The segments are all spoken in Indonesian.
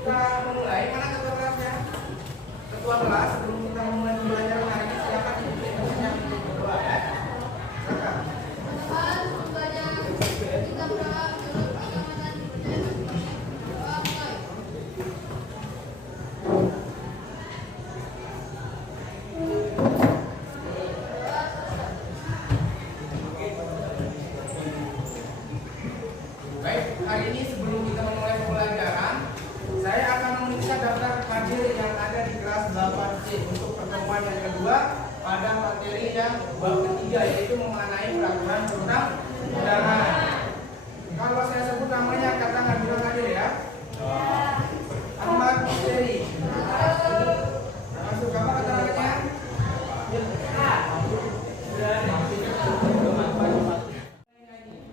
kita memulai, mana ketua kelasnya? Ketua kelas, sebelum kita memulai pembelajaran hari ini, silakan ikuti yang berdoa ya. Silakan. Baik, hari ini sebelum kita memulai pembelajaran, saya akan memeriksa daftar hadir yang ada di kelas 8C untuk pertemuan yang kedua pada materi yang bab ketiga, yaitu mengenai peraturan perundang-undangan. Kalau saya sebut namanya, katakan bilang hadir ya. Ahmad Musteri. Masuk apa keterangannya?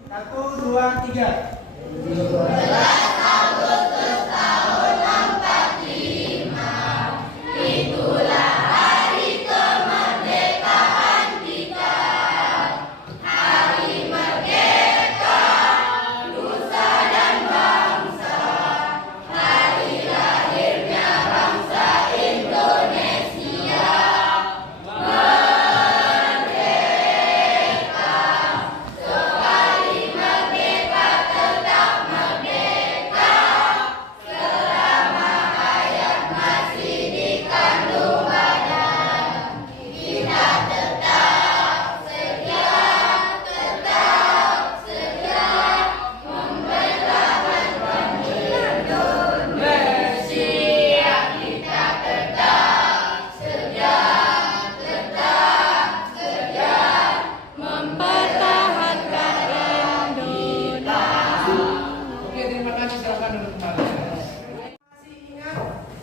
Satu, dua, tiga.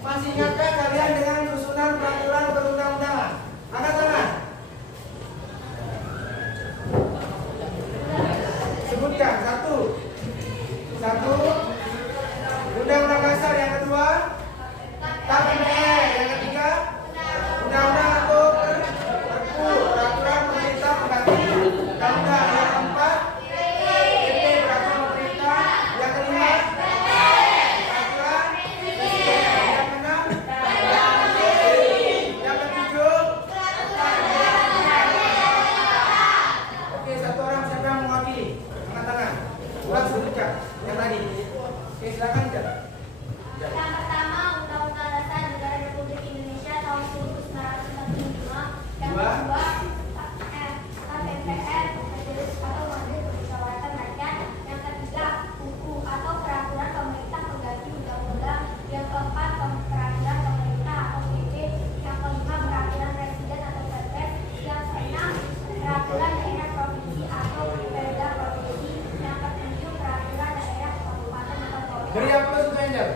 Masih ingatkah kalian dengan susunan peraturan perundang-undangan? Angkat tangan. Sebutkan. Satu. Undang-undang dasar. Yang kedua, KPR. Yang ketiga, undang-undang atau perpu, peraturan pemerintah pengganti undang-undang. Yang keempat, PP, peraturan pemerintah. Yang kelima, yang tadi. Oke, silakan Jan. Yang pertama, Undang-Undang Dasar Negara Republik Indonesia tahun 1945. Yang kedua, KPR, Majelis atau Majelis Permusyawaratan Rakyat. Yang ketiga, buku atau peraturan pemerintah pengganti undang-undang. Yang keempat, peraturan pemerintah atau PP. Yang kelima, peraturan presiden atau Perpres. Yang keenam, peraturan daerah provinsi atau perda provinsi. Yang ketujuh, peraturan daerah kabupaten atau kota. Beri aplaus untuk Angel.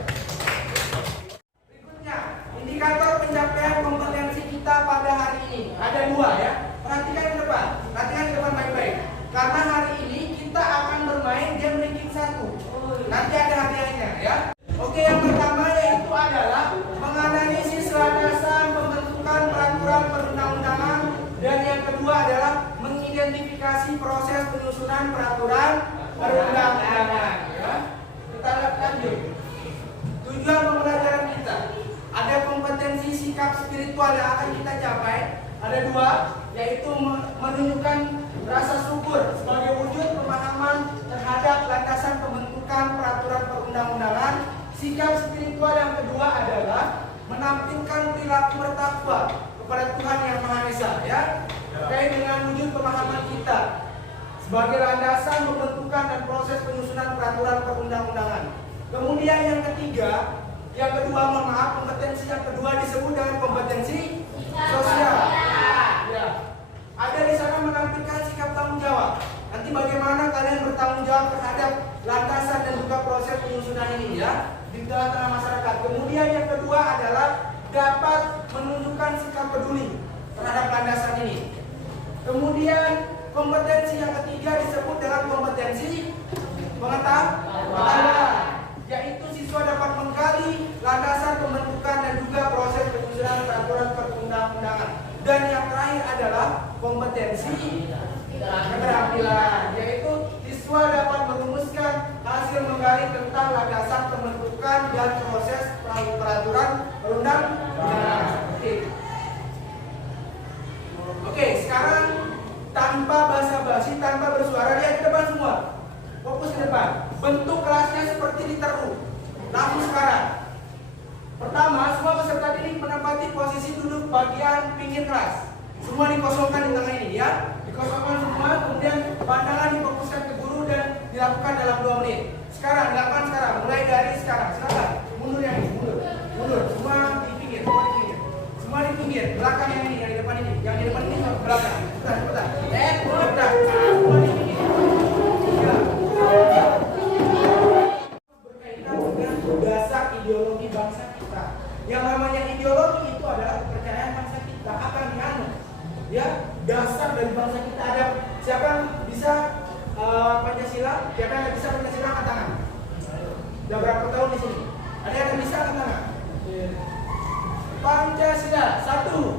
Berikutnya, indikator pencapaian kompetensi kita pada hari ini. Ada dua ya. Perhatikan ke depan. Perhatikan ke depan baik-baik. Karena hari ini kita akan bermain game ranking 1. Nanti ada hadiahnya ya. Oke, yang pertama yaitu adalah menganalisis landasan pembentukan peraturan perundang-undangan, dan yang kedua adalah mengidentifikasi proses penyusunan peraturan perundang-undangan ya. Kita lanjut. Tujuan pembelajaran kita, ada kompetensi sikap spiritual yang akan kita capai. Ada dua, yaitu menunjukkan rasa syukur sebagai wujud pemahaman terhadap landasan pembentukan peraturan perundang-undangan. Sikap spiritual yang kedua adalah menampilkan perilaku bertakwa kepada Tuhan Yang Maha Esa ya, terkait dengan wujud pemahaman kita sebagai landasan pembentukan dan proses penyusunan peraturan perundang-undangan. Kemudian yang ketiga, yang kedua, mohon maaf, kompetensi yang kedua disebut dengan kompetensi sosial. Ya. Ada di sana menampilkan sikap tanggung jawab. Nanti bagaimana kalian bertanggung jawab terhadap landasan dan juga proses penyusunan ini ya di tengah-tengah masyarakat. Kemudian yang kedua adalah dapat menunjukkan sikap peduli terhadap landasan ini. Kemudian kompetensi yang ketiga disebut dengan kompetensi pengetahuan, yaitu siswa dapat menggali landasan pembentukan dan juga proses penyusunan peraturan perundang-undangan. Dan yang terakhir adalah kompetensi keterampilan, yaitu siswa dapat merumuskan hasil menggali tentang landasan pembentukan dan proses peraturan perundang-undangan. Oke, sekarang tanpa basa-basi, tanpa bersuara, lihat ke depan semua. Fokus ke depan. Bentuk kelasnya seperti diteru. Langsung sekarang. Pertama, semua peserta didik menempati posisi duduk bagian pinggir kelas. Semua dikosongkan di tengah ini ya. Dikosongkan semua, kemudian pandangan difokuskan ke guru dan dilakukan dalam 2 menit. Sekarang, dilakukan sekarang. Mulai dari sekarang. Silakan. Mundur yang ini, mundur. Mundur. Semua di pinggir, semua di pinggir. Semua di pinggir. Belakang yang ini, yang di depan ini. Yang di depan ini ke belakang. Cepetan, cepetan. Cepetan. Semua di pinggir. Ya. Berkaitan dengan dasar ideologi bangsa kita. Yang namanya ideologi itu adalah kepercayaan bangsa kita akan dianut. Ya, dasar dari bangsa kita ada. Siapa yang bisa Pancasila? Siapa yang bisa Pancasila angkat tangan? Sudah berapa tahun di sini? Ada yang bisa angkat tangan? Pancasila 1.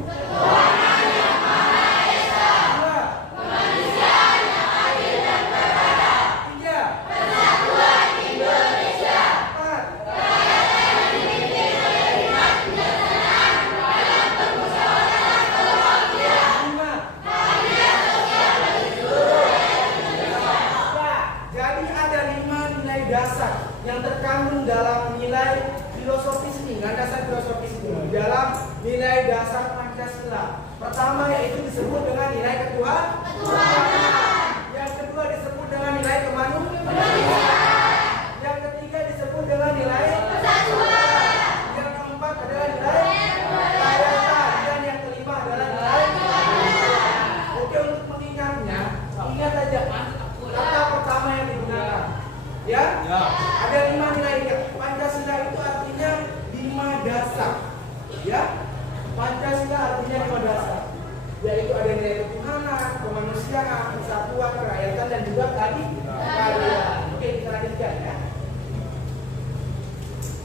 Yang terkandung dalam nilai filosofis ini, landasan filosofis ini, dalam nilai dasar Pancasila. Pertama yaitu disebut dengan nilai ketuhanan. Yang kedua disebut dengan nilai kemanusiaan. Yang ketiga disebut dengan nilai persatuan. Yang keempat adalah nilai keadilan dan yang kelima adalah nilai keadilan. Oke, untuk mengingatnya, ingat aja kata pertama yang digunakan. Ya? Ada 5 nilai. Pancasila itu artinya 5 dasar. Ya? Pancasila artinya 5 dasar. Yaitu ada nilai ketuhanan, kemanusiaan, persatuan, kerakyatan dan juga tadi keadilan. Oke, kita lanjutkan ya.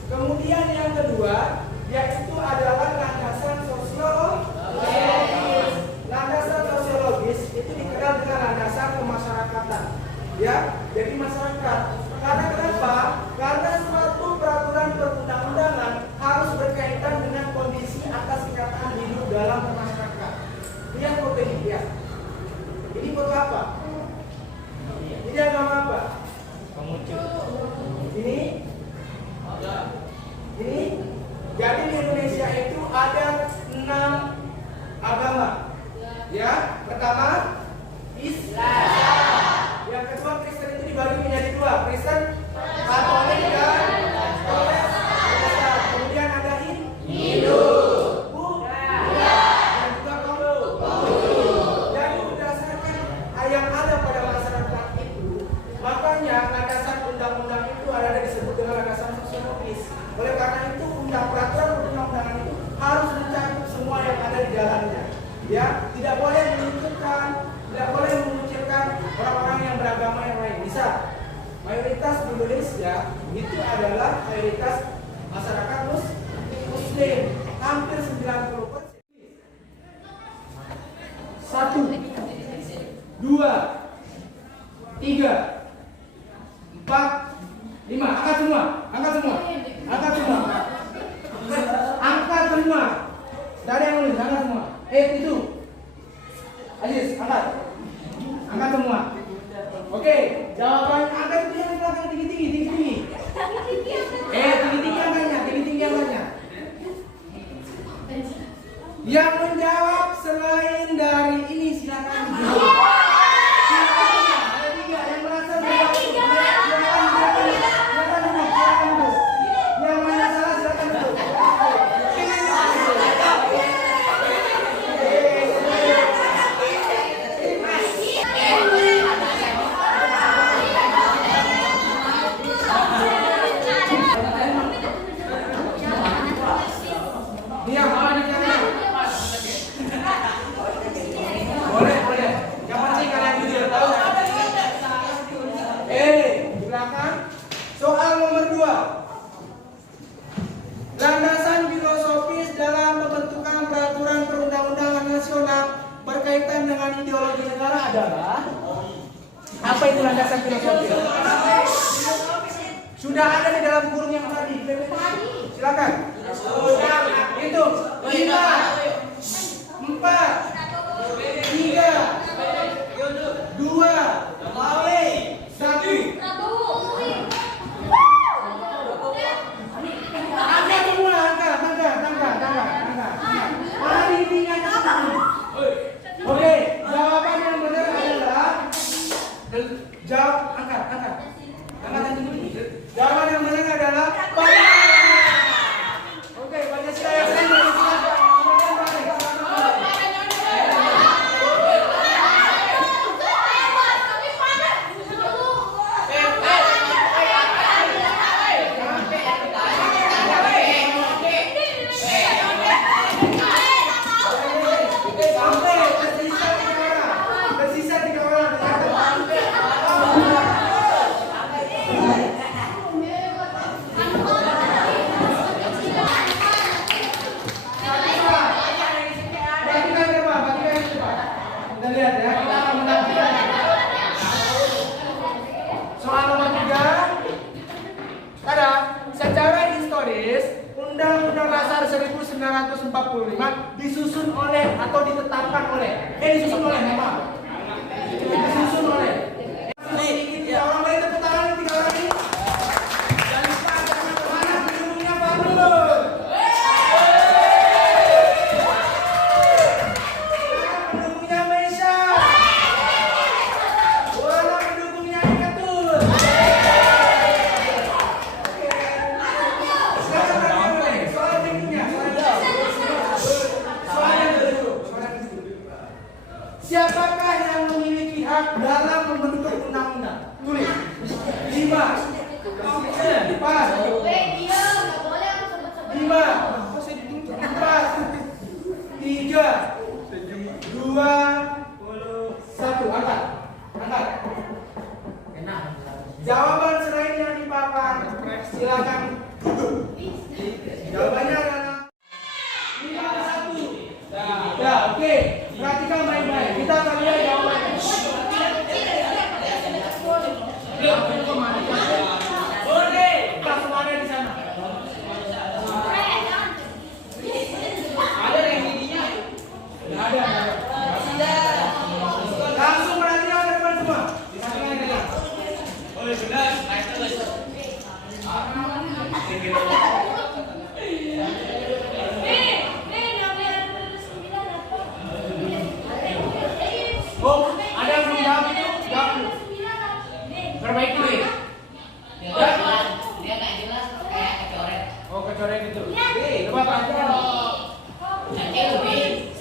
Kemudian yang kedua yaitu adalah landasan sosiologis. Landasan sosiologis itu dikenal dengan landasan kemasyarakatan. Ya, jadi masyarakat. Karena kenapa? Karena suatu peraturan perundang-undangan harus berkaitan dengan kondisi atas kenyataan hidup dalam masyarakat. Lihat foto ini, ya. Ini foto apa? Ini agama apa? Ini. Jadi di Indonesia itu ada 6 agama. Ya, pertama Islam. Yang kedua Kristen itu dibagi menjadi 2, Kristen Katolik dan Protestan. Kemudian ada Hindu, Buddha, dan juga Konghucu. Jadi berdasarkan yang ada pada masyarakat itu, makanya landasan undang-undang itu ada disebut dengan landasan sosiologis. Oleh karena itu peraturan perundang-undangan itu harus mencakup semua yang ada di dalamnya. Ya, tidak boleh menunjukkan, tidak boleh mengucilkan orang-orang yang beragama yang lain. Bisa mayoritas di Indonesia itu adalah mayoritas masyarakat Muslim, hampir 90%. 1, 2, 3, 4, 5. Angkat semua, angkat semua, angkat semua, angkat semua. Dari yang nulis, angkat semua. Itu Aziz, angkat. Angkat semua. Oke, jawaban angkat itu yang di belakang tinggi-tinggi, tinggi-tinggi. Tinggi-tinggi angkanya, tinggi-tinggi angkanya. Yang menjawab selain dari ini silakan duduk. Ada 3 yang merasa menjawab. Silakan duduk. Yang mana salah silakan duduk. Soal nomor 2. Landasan filosofis dalam pembentukan peraturan perundang-undangan nasional berkaitan dengan ideologi negara adalah apa itu landasan filosofis? Sudah ada di dalam kurung yang tadi. Silakan. Hitung. 5, 4, 3, 2, 1. Angkat semua, angkat. Mana intinya? Oke, jawaban yang benar adalah angkat ini. Jawaban yang benar adalah oke, Pancasila yang lain dari silakan. Tersisa 3 orang. Kita lihat ya, kita akan menampilkan. Soal nomor 3. Tada, secara historis Undang-Undang Dasar 1945 disusun oleh atau ditetapkan oleh disusun oleh orang lain tepuk tangan 3 orang ini. Jangan lupa mana pendukungnya Pak Nur. Pendukungnya Maisha. Mana pendukungnya Ikatul. Sekarang mulai soal berikutnya. Soal yang kedua. Siapakah yang memiliki hak dalam membentuk undang-undang? Tulis. 5, 4, 5, 4, 3, 2, 1. Angkat. Jawaban selain yang di papan, silakan duduk. Jawabannya adalah 5, 1. Ya, oke. Perhatikan baik-baik. Kita akan lihat jawabannya. Kita semuanya di sana. Ada yang giginya? Nggak ada. Langsung perhatikan teman semua. Oleh benar, Oh, ada yang belum jawab itu? Jawab dulu. Perbaiki dulu ya. Dia nggak jelas kayak kecoret. Oh, kecoret itu. Coba perhatikan. Nanti lebih.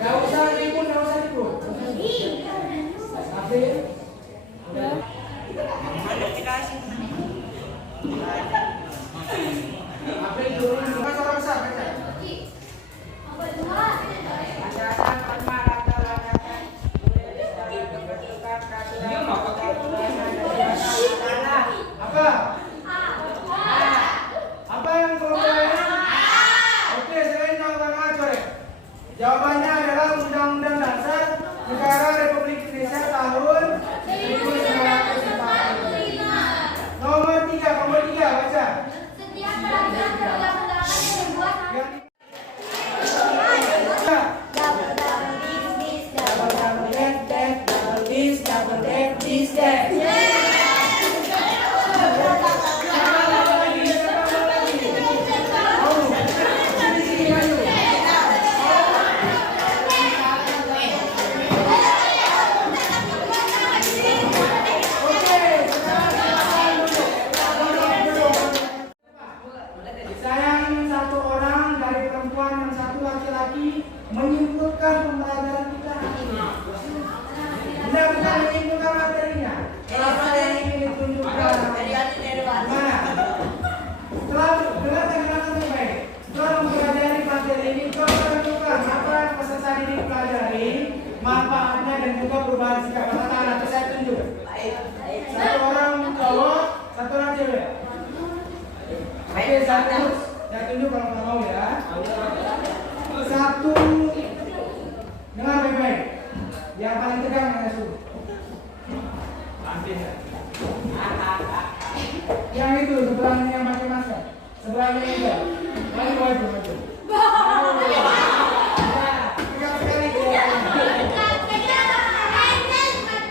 Gak usah ribut. Afif. Afif dulu. Bukan suara besar, baca. Apa? Yang itu sebelahnya yang pakai masker. Sebelahnya enggak. Maju. Pegang sekali dia.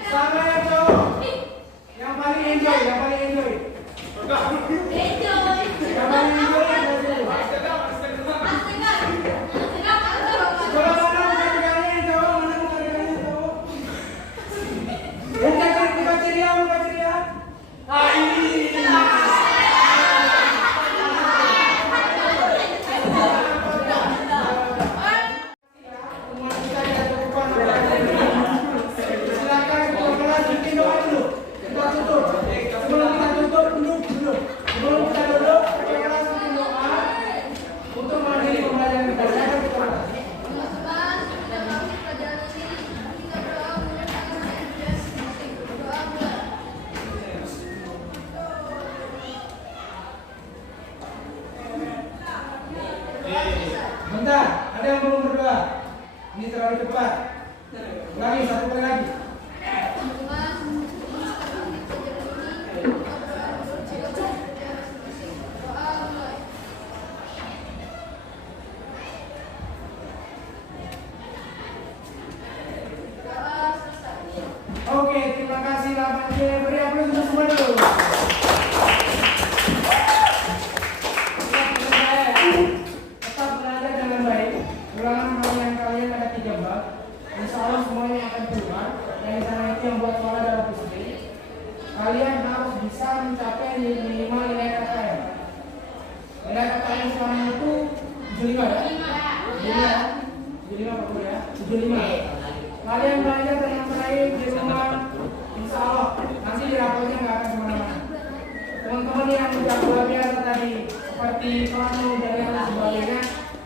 Sama yang cowok. Yang paling enjoy. Yang paling enjoy Coba mana bukan pegangnya yang cowok, mana bukan pegangnya yang cowok. Bukan ceria. Ah ini. Silakan kelas bikin doa dulu. Kita tutup. Sebelum kita tutup duduk dulu. Sebelum kita duduk, kelas bikin doa untuk mengakhiri pembelajaran kita. Silakan kita mulai. Bentar, ada yang belum berdoa. Ini terlalu cepat. Ulangi satu kali lagi. Oke, terima kasih 8C. Beri aplaus untuk semua dulu. Tetap belajar dengan baik. Ulangan kalian ada 3 bab. Insya Allah semuanya akan keluar. Dan di sana itu yang buat suara dalam pusat. Kalian harus bisa mencapai minimal nilai KKM. Nilai KKM sekarang itu 75 ya? 75 Pak Guru ya? 75. Kalian belajar dengan baik di rumah. Insya Allah nanti di rapotnya nggak akan kemana-mana. Teman-teman yang udah luar biasa tadi seperti Plano dan yang lain sebagainya,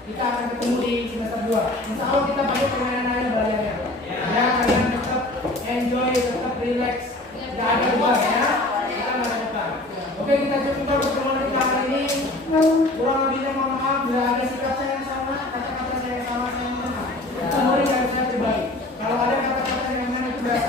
kita akan ketemu di semester 2. Insya Allah kita pakai permainan aja belajarnya. Ya kalian tetap enjoy, tetap relax. Tidak ada beban ya. Kita nggak ada beban. Oke, kita cukupkan pertemuan kita kali ini. Kurang lebihnya mohon maaf bila ada sikap saya yang sama, kata-kata saya yang sama, saya mohon maaf. Itu murid dari saya pribadi. Kalau ada kata-kata yang mana itu biasa